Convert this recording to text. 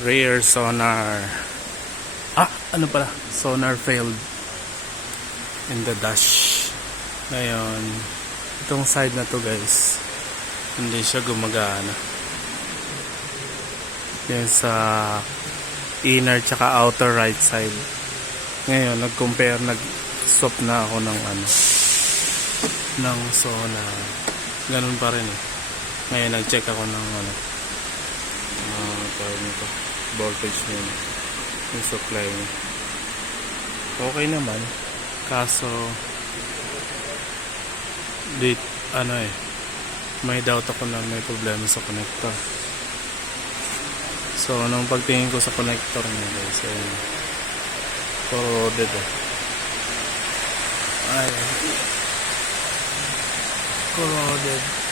rear sonar. Ano pala, sonar failed in the dash. Ngayon itong side na to guys, hindi siya gumagana. Yan sa inner tsaka outer right side. Ngayon nag-compare, nag-swap na ako ng ng sonar. Ganun pa rin eh. Ngayon nag-check ako ng tawag nito, voltage niya, yung supply niya. Okay naman, kaso may doubt ako na may problema sa connector. So nung pagtingin ko sa connector niya guys, corroded corroded.